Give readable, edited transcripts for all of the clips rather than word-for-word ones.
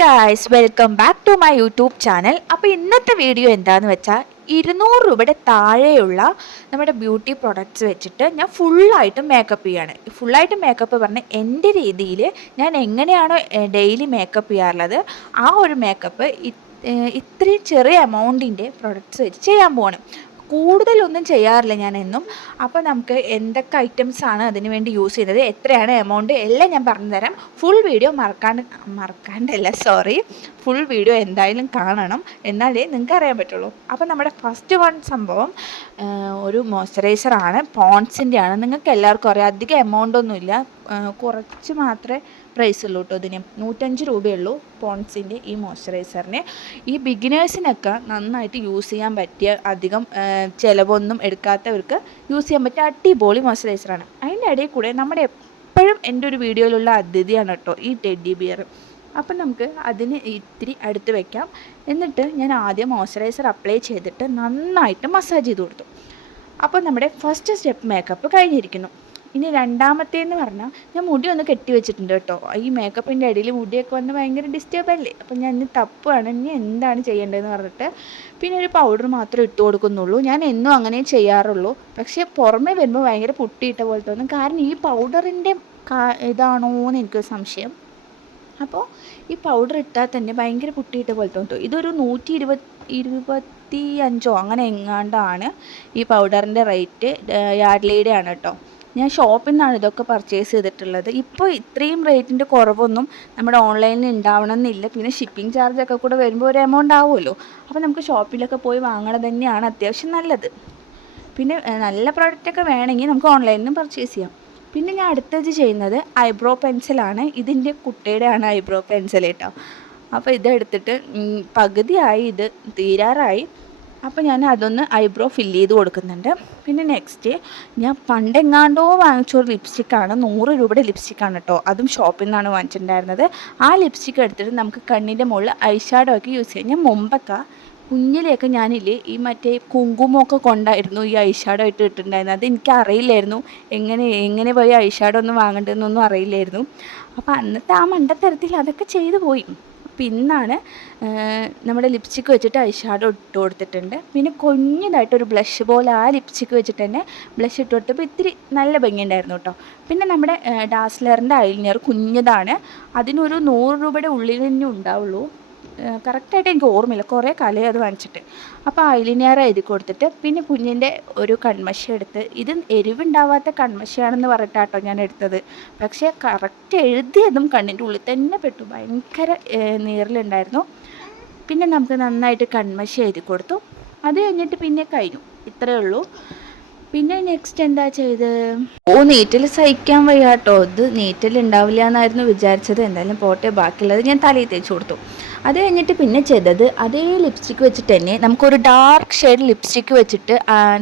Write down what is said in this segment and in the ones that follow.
Guys, welcome back to my YouTube channel. അപ്പോൾ ഇന്നത്തെ video എന്താണെന്ന് വെച്ചാൽ 200 രൂപയുടെ താഴെയുള്ള നമ്മുടെ ബ്യൂട്ടി പ്രൊഡക്ട്സ് വെച്ചിട്ട് ഞാൻ ഫുള്ളായിട്ട് മേക്കപ്പ് ചെയ്യാണ്. ഫുള്ളായിട്ട് മേക്കപ്പ് പറഞ്ഞാൽ എൻ്റെ രീതിയിൽ ഞാൻ എങ്ങനെയാണോ ഡെയിലി മേക്കപ്പ് ചെയ്യാറുള്ളത് ആ ഒരു മേക്കപ്പ് ഇത്രയും ചെറിയ എമൗണ്ടിൻ്റെ പ്രൊഡക്ട്സ് വെച്ച് ചെയ്യാൻ പോകണം. കൂടുതലൊന്നും ചെയ്യാറില്ല ഞാൻ എന്നും. അപ്പോൾ നമുക്ക് എന്തൊക്കെ ഐറ്റംസാണ് അതിന് വേണ്ടി യൂസ് ചെയ്യുന്നത്, എത്രയാണ് എമൗണ്ട് എല്ലാം ഞാൻ പറഞ്ഞു തരാം. ഫുൾ വീഡിയോ ഫുൾ വീഡിയോ എന്തായാലും കാണണം, എന്നാലേ നിങ്ങൾക്ക് അറിയാൻ പറ്റുള്ളൂ. അപ്പോൾ നമ്മുടെ ഫസ്റ്റ് വൺ സംഭവം ഒരു മോയ്സ്ചറൈസറാണ്. പോൺസിൻ്റെ ആണ്. നിങ്ങൾക്ക് എല്ലാവർക്കും അറിയാം, അധികം എമൗണ്ടൊന്നുമില്ല, കുറച്ച് മാത്രമേ പ്രൈസ് ഉള്ളൂ കേട്ടോ. ഇതിന് 105 രൂപയുള്ളൂ പോൺസിൻ്റെ ഈ മോയ്സ്ചറൈസറിന്. ഈ ബിഗിനേഴ്സിനൊക്കെ നന്നായിട്ട് യൂസ് ചെയ്യാൻ പറ്റിയ, അധികം ചിലവൊന്നും എടുക്കാത്തവർക്ക് യൂസ് ചെയ്യാൻ പറ്റിയ അടിപൊളി മോയ്സ്ചറൈസറാണ്. അതിൻ്റെ ഇടയിൽ കൂടെ നമ്മുടെ എപ്പോഴും എൻ്റെ ഒരു വീഡിയോയിലുള്ള അതിഥിയാണ് കേട്ടോ ഈ ടെഡ്ഡി ബിയർ. അപ്പം നമുക്ക് അതിന് ഇത്തിരി അടുത്ത് വയ്ക്കാം. എന്നിട്ട് ഞാൻ ആദ്യം മോയ്സ്ചറൈസർ അപ്ലൈ ചെയ്തിട്ട് നന്നായിട്ട് മസാജ് ചെയ്ത് കൊടുത്തു. അപ്പോൾ നമ്മുടെ ഫസ്റ്റ് സ്റ്റെപ്പ് മേക്കപ്പ് കഴിഞ്ഞിരിക്കുന്നു. ഇനി രണ്ടാമത്തേന്ന് പറഞ്ഞാൽ ഞാൻ മുടി ഒന്ന് കെട്ടി വെച്ചിട്ടുണ്ട് കേട്ടോ. ഈ മേക്കപ്പിൻ്റെ ഇടയിൽ മുടിയൊക്കെ വന്ന് ഭയങ്കര ഡിസ്റ്റർബ് അല്ലേ. അപ്പം ഞാൻ ഇനി തപ്പാണ്, ഇനി എന്താണ് ചെയ്യേണ്ടതെന്ന് പറഞ്ഞിട്ട് പിന്നെ ഒരു പൗഡർ മാത്രമേ ഇട്ട് കൊടുക്കുന്നുള്ളൂ. ഞാൻ എന്നും അങ്ങനെ ചെയ്യാറുള്ളൂ. പക്ഷേ പുറമേ വരുമ്പോൾ ഭയങ്കര പുട്ടിയിട്ട പോലെ തോന്നും. കാരണം ഈ പൗഡറിൻ്റെ ഇതാണോ എന്ന് എനിക്കൊരു സംശയം. അപ്പോൾ ഈ പൗഡർ ഇട്ടാൽ തന്നെ ഭയങ്കര പുട്ടിയിട്ട പോലെ തോന്നും. ഇതൊരു 125 അങ്ങനെ എങ്ങാണ്ടാണ് ഈ പൗഡറിൻ്റെ റേറ്റ്. യാഡ്ലിയുടെ ആണ് കേട്ടോ. ഞാൻ ഷോപ്പിൽ നിന്നാണ് ഇതൊക്കെ പർച്ചേസ് ചെയ്തിട്ടുള്ളത്. ഇപ്പോൾ ഇത്രയും റേറ്റിൻ്റെ കുറവൊന്നും നമ്മുടെ ഓൺലൈനിൽ ഉണ്ടാവണം എന്നില്ല. പിന്നെ ഷിപ്പിംഗ് ചാർജൊക്കെ കൂടെ വരുമ്പോൾ ഒരു എമൗണ്ട് ആവുമല്ലോ. അപ്പോൾ നമുക്ക് ഷോപ്പിലൊക്കെ പോയി വാങ്ങണത് തന്നെയാണ് അത്യാവശ്യം നല്ലത്. പിന്നെ നല്ല പ്രോഡക്റ്റൊക്കെ വേണമെങ്കിൽ നമുക്ക് ഓൺലൈനിൽ നിന്ന് പർച്ചേസ് ചെയ്യാം. പിന്നെ ഞാൻ അടുത്തത് ചെയ്യുന്നത് ഐബ്രോ പെൻസിലാണ്. ഇതിൻ്റെ കുട്ടിയുടെയാണ് ഐബ്രോ പെൻസിൽ കേട്ടോ. അപ്പോൾ ഇതെടുത്തിട്ട് പകുതിയായി, ഇത് തീരാറായി. അപ്പോൾ ഞാൻ അതൊന്ന് ഐബ്രോ ഫില്ല് ചെയ്ത് കൊടുക്കുന്നുണ്ട്. പിന്നെ നെക്സ്റ്റ് ഞാൻ പണ്ടെങ്ങാണ്ടോ വാങ്ങിച്ചൊരു ലിപ്സ്റ്റിക്കാണ്. 100 രൂപയുടെ ലിപ്സ്റ്റിക്കാണ് കേട്ടോ. അതും ഷോപ്പിൽ നിന്നാണ് വാങ്ങിച്ചിട്ടുണ്ടായിരുന്നത്. ആ ലിപ്സ്റ്റിക്ക് എടുത്തിട്ട് നമുക്ക് കണ്ണിൻ്റെ മുകളിൽ ഐഷാഡോ ഒക്കെ യൂസ് ചെയ്യാം. ഞാൻ മുമ്പൊക്കെ കുഞ്ഞിലെയൊക്കെ ഞാനില്ലേ ഈ മറ്റേ കുങ്കുമൊക്കെ കൊണ്ടായിരുന്നു ഈ ഐഷാഡോ ആയിട്ട് ഇട്ടിട്ടുണ്ടായിരുന്നത്. അത് എനിക്ക് അറിയില്ലായിരുന്നു, എങ്ങനെ പോയി ഐഷാഡോ ഒന്നും വാങ്ങേണ്ടതെന്നൊന്നും അറിയില്ലായിരുന്നു. അപ്പോൾ അന്നത്തെ ആ മണ്ടത്തരത്തിൽ അതൊക്കെ ചെയ്തു പോയി. പിന്നാണ് നമ്മുടെ ലിപ്സ്റ്റിക്ക് വെച്ചിട്ട് ഐഷാഡോ ഇട്ട് കൊടുത്തിട്ടുണ്ട്. പിന്നെ കുഞ്ഞതായിട്ടൊരു ബ്ലഷ് പോലെ ആ ലിപ്സ്റ്റിക്ക് വെച്ചിട്ട് തന്നെ ബ്ലഷ് ഇട്ട് കൊടുത്തപ്പോൾ ഇത്തിരി നല്ല ഭംഗിയുണ്ടായിരുന്നു കേട്ടോ. പിന്നെ നമ്മുടെ ഡാസ്ലറിൻ്റെ ഐലൈനർ കുഞ്ഞതാണ്. അതിനൊരു 100 രൂപയുടെ ഉള്ളിൽ തന്നെ ഉണ്ടാവുള്ളൂ. കറക്റ്റായിട്ട് എനിക്ക് ഓർമ്മയില്ല, കുറേ കാലമായി അത് വാങ്ങിച്ചിട്ട്. അപ്പോൾ ഐലൈനർ എഴുതി കൊടുത്തിട്ട് പിന്നെ കുഞ്ഞിൻ്റെ ഒരു കൺമഷി എടുത്ത്, ഇത് എരിവുണ്ടാവാത്ത കൺമഷിയാണെന്ന് പറഞ്ഞിട്ടാട്ടോ ഞാൻ എടുത്തത്. പക്ഷേ കറക്റ്റ് എഴുതിയതും കണ്ണിൻ്റെ ഉള്ളിൽ തന്നെ പെട്ടു. ഭയങ്കര നീറിലുണ്ടായിരുന്നു. പിന്നെ നമുക്ക് നന്നായിട്ട് കൺമഷി എഴുതി കൊടുത്തു. അത് കഴിഞ്ഞിട്ട് പിന്നെ കഴിഞ്ഞു. ഇത്രയേ ഉള്ളൂ. പിന്നെ നെക്സ്റ്റ് എന്താ ചെയ്ത്, നീറ്റിൽ സഹിക്കാൻ വയ്യാട്ടോ. ഇത് നീറ്റിൽ ഉണ്ടാവില്ല എന്നായിരുന്നു വിചാരിച്ചത്. എന്തായാലും പോട്ടെ, ബാക്കിയുള്ളത് ഞാൻ തലയിൽ തേച്ച് കൊടുത്തു. അത് കഴിഞ്ഞിട്ട് പിന്നെ ചെയ്തത് അതേ ലിപ്സ്റ്റിക്ക് വെച്ചിട്ട് തന്നെ നമുക്കൊരു ഡാർക്ക് ഷെയ്ഡ് ലിപ്സ്റ്റിക്ക് വെച്ചിട്ട്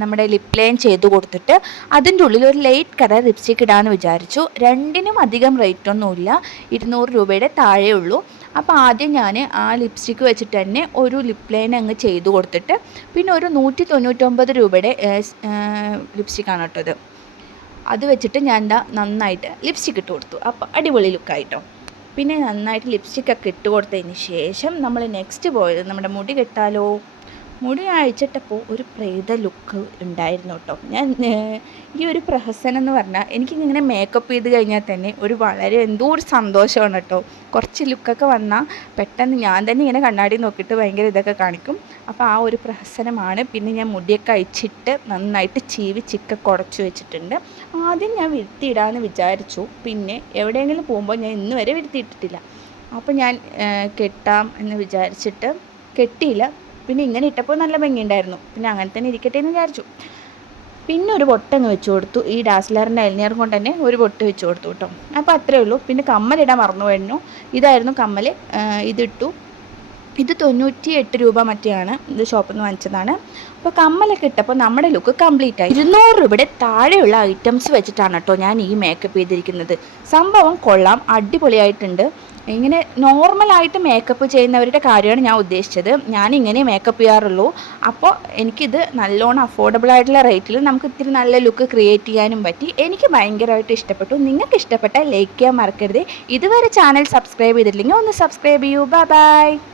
നമ്മുടെ ലിപ് ലൈൻ ചെയ്ത് കൊടുത്തിട്ട് അതിൻ്റെ ഉള്ളിൽ ഒരു ലൈറ്റ് കളർ ലിപ്സ്റ്റിക്ക് ഇടാമെന്ന് വിചാരിച്ചു. രണ്ടിനും അധികം റേറ്റൊന്നുമില്ല, 200 രൂപയുടെ താഴെ ഉള്ളൂ. അപ്പോൾ ആദ്യം ഞാൻ ആ ലിപ്സ്റ്റിക്ക് വെച്ചിട്ട് തന്നെ ഒരു ലിപ് ലൈൻ അങ്ങ് ചെയ്ത് കൊടുത്തിട്ട് പിന്നെ ഒരു 199 രൂപയുടെ ലിപ്സ്റ്റിക്കാണ് കേട്ടോ ഇത്. അത് വെച്ചിട്ട് ഞാൻ നന്നായിട്ട് ലിപ്സ്റ്റിക്ക് ഇട്ട് കൊടുത്തു. അപ്പോൾ അടിപൊളി ലുക്കായിട്ടോ. പിന്നെ നന്നായിട്ട് ലിപ്സ്റ്റിക്കൊക്കെ ഇട്ട് കൊടുത്തതിന് ശേഷം നമ്മൾ നെക്സ്റ്റ് പോയത് നമ്മുടെ മുടി കെട്ടാലോ. മുടി അഴിച്ചിട്ടപ്പോൾ ഒരു പ്രേത ലുക്ക് ഉണ്ടായിരുന്നു കേട്ടോ. ഞാൻ ഈ ഒരു പ്രഹസനം എന്ന് പറഞ്ഞാൽ എനിക്കിങ്ങനെ മേക്കപ്പ് ചെയ്ത് കഴിഞ്ഞാൽ തന്നെ വളരെ എന്തോ ഒരു സന്തോഷമാണ് കേട്ടോ. കുറച്ച് ലുക്കൊക്കെ വന്നാൽ പെട്ടെന്ന് ഞാൻ തന്നെ ഇങ്ങനെ കണ്ണാടി നോക്കിയിട്ട് ഭയങ്കര ഇതൊക്കെ കാണിക്കും. അപ്പോൾ ആ ഒരു പ്രഹസനമാണ്. പിന്നെ ഞാൻ മുടിയൊക്കെ അഴിച്ചിട്ട് നന്നായിട്ട് ചിക്ക കുടച്ചു വെച്ചിട്ടുണ്ട്. ആദ്യം ഞാൻ വിരുത്തിയിടാമെന്ന് വിചാരിച്ചു. പിന്നെ എവിടെയെങ്കിലും പോകുമ്പോൾ ഞാൻ ഇന്ന് വരെ വിരുത്തിയിട്ടിട്ടില്ല. അപ്പോൾ ഞാൻ കെട്ടാം എന്ന് വിചാരിച്ചിട്ട് കെട്ടിയില്ല. പിന്നെ ഇങ്ങനെ ഇട്ടപ്പോൾ നല്ല ഭംഗിയുണ്ടായിരുന്നു. പിന്നെ അങ്ങനെ തന്നെ ഇരിക്കട്ടെ എന്ന് വിചാരിച്ചു. പിന്നെ ഒരു ബൊട്ടങ്ങ് വെച്ച് കൊടുത്തു. ഈ ഡാസ്ലറിൻ്റെ ഐലൈനർ കൊണ്ട് തന്നെ ഒരു ബൊട്ട് വെച്ച് കൊടുത്തു കേട്ടോ. അപ്പോൾ അത്രയേ ഉള്ളൂ. പിന്നെ കമ്മലിടാൻ മറന്നു കഴിഞ്ഞു. ഇതായിരുന്നു കമ്മൽ. ഇതിട്ടു. ഇത് 98 രൂപ മറ്റെയാണ്. ഇത് ഷോപ്പിൽ നിന്ന് വാങ്ങിച്ചതാണ്. അപ്പോൾ കമ്മലൊക്കെ ഇട്ടപ്പോൾ നമ്മുടെ ലുക്ക് കംപ്ലീറ്റ് ആയി. 200 രൂപയുടെ താഴെയുള്ള ഐറ്റംസ് വെച്ചിട്ടാണ് കേട്ടോ ഞാൻ ഈ മേക്കപ്പ് ചെയ്തിരിക്കുന്നത്. സംഭവം കൊള്ളാം, അടിപൊളിയായിട്ടുണ്ട്. ഇങ്ങനെ നോർമലായിട്ട് മേക്കപ്പ് ചെയ്യുന്നവരുടെ കാര്യമാണ് ഞാൻ ഉദ്ദേശിച്ചത്. ഞാനിങ്ങനെ മേക്കപ്പ് ചെയ്യാറുള്ളൂ. അപ്പോൾ എനിക്കിത് നല്ലോണം അഫോർഡബിൾ ആയിട്ടുള്ള റേറ്റിൽ നമുക്ക് ഇത്തിരി നല്ല ലുക്ക് ക്രിയേറ്റ് ചെയ്യാനും പറ്റി. എനിക്ക് ഭയങ്കരമായിട്ട് ഇഷ്ടപ്പെട്ടു. നിങ്ങൾക്ക് ഇഷ്ടപ്പെട്ടാൽ ലൈക്ക് ചെയ്യാൻ മറക്കരുത്. ഇതുവരെ ചാനൽ സബ്സ്ക്രൈബ് ചെയ്തിട്ടില്ലെങ്കിൽ ഒന്ന് സബ്സ്ക്രൈബ് ചെയ്യൂ. Bye bye.